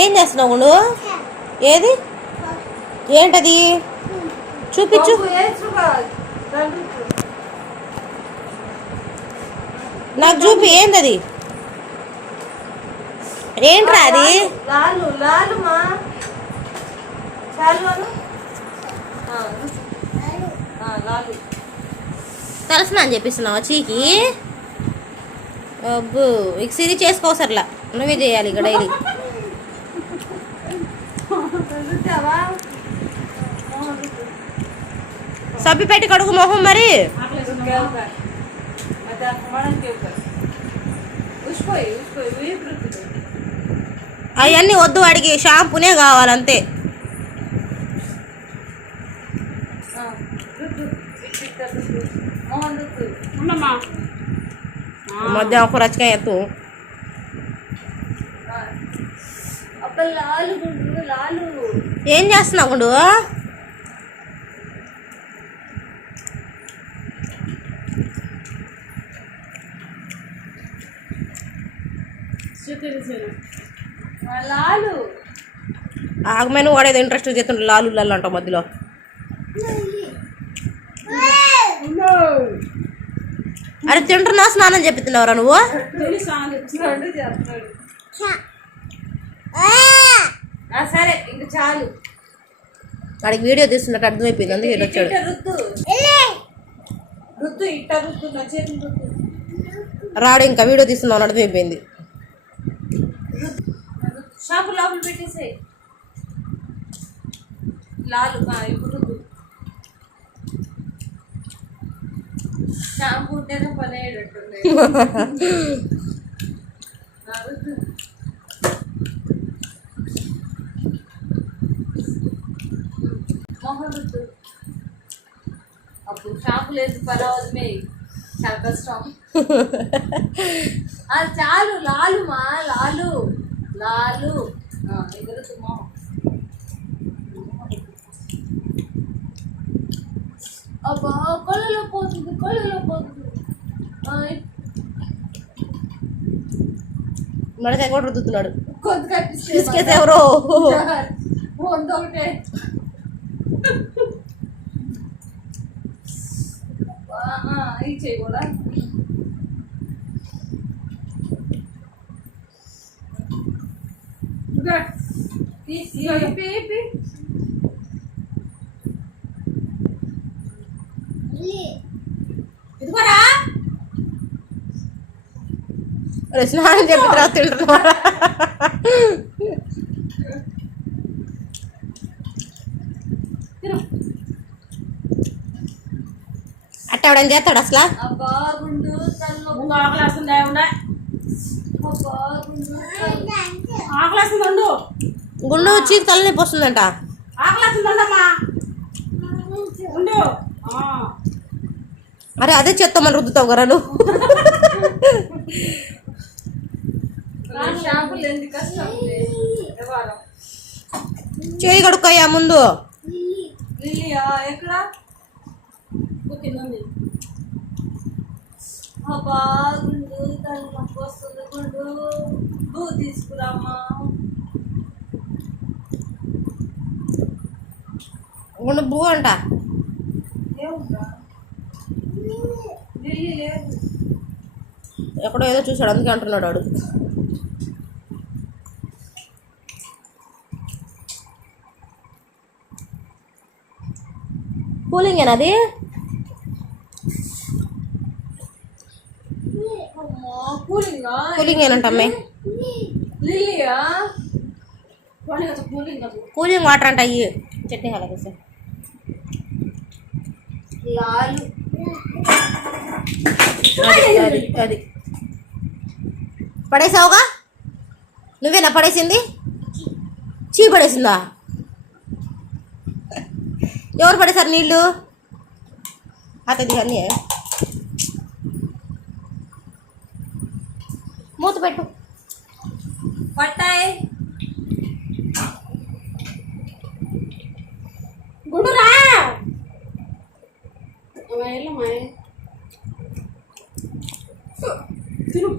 ఏం చేస్తున్నావు నువ్వు? ఏది ఏంటది చూపించు. నాకు చూపి. ఏంటది? ఏంట్రా అది? తెలుసునా అని చెప్పిస్తున్నావా చీకి? అబ్బు ఇక సిరి చేసుకోసర్లా, నువ్వే చేయాలి ఇక డైలీ. సబ్బి పెట్టి కడుగు మొహం మరి. అవన్నీ వద్దు, వాడికి షాంపూనే కావాలంతే. మధ్యాహ్నం ఒక రచకాయ ఎత్తు. ఏం చేస్తున్నావు గుండు? ఆగమైన వాడేది ఇంట్రెస్ట్ చేస్తుంటే లాలు లాలు అంటావు మధ్యలో. అరే తింటున్నా, స్నానం చెప్తున్నావురా నువ్వు? సరే ఇంక చాలు. వాడికి వీడియో తీస్తున్నట్టు అర్థమైపోయింది, అందుకే వచ్చాడు. రాడు, ఇంకా వీడియో తీస్తున్నావు అర్థమైపోయింది. షాపు లోపల పెట్టేసే లాలు. ఇప్పుడు షాంపూ ఉంటేనే పని అయ్యేటట్టుంది. మొహం రుద్దు. అప్పుడు షాంపూ లేదు పని అవసరమే, చాలా కష్టం. చాలు లాలు మా లాలు లాలు ఎగురుతు మొహం. అబ్బా కొళ్ళలో పోతుంది, కొళ్ళలో పోతుంది. మడకాయ కూడా రుద్దుతున్నాడు. కొద్ది కట్టిస్తే ఎవరో ఒకటే. ఇది చేయకూడదా? ఇదిగోరా స్నానం చెప్పి తర్వాత తింటున్నారా? అట్ట ఎవడని చేస్తాడు అసలు? గుండు చీకు తలనొప్పి వస్తుందంట. అరే అదే చెత్తమని రుద్దుతావు కదా నువ్వు. చేయి కడుక్కయ్యా ముందు. ఎక్కడ గుండు తను నొప్పి వస్తుంది. గుండు నువ్వు తీసుకురామ్మా. గుండు బూ అంట. ఎక్కడో ఏదో చూసాడు, అందుకే అంటున్నాడు వాడు. కూలింగేనా అది? కూలింగ్ ఏనంట అమ్మాయి. కూలింగ్ వాటర్ అంట అయ్యి. చట్నీ అలాగే అది పడేసావుగా? నువ్వేనా పడేసింది? చీ పడేసిందా? ఎవరు పడేసారు నీళ్ళు? అతది అన్నీ మూత పెట్టు. పట్టాయి గుండురా. తిను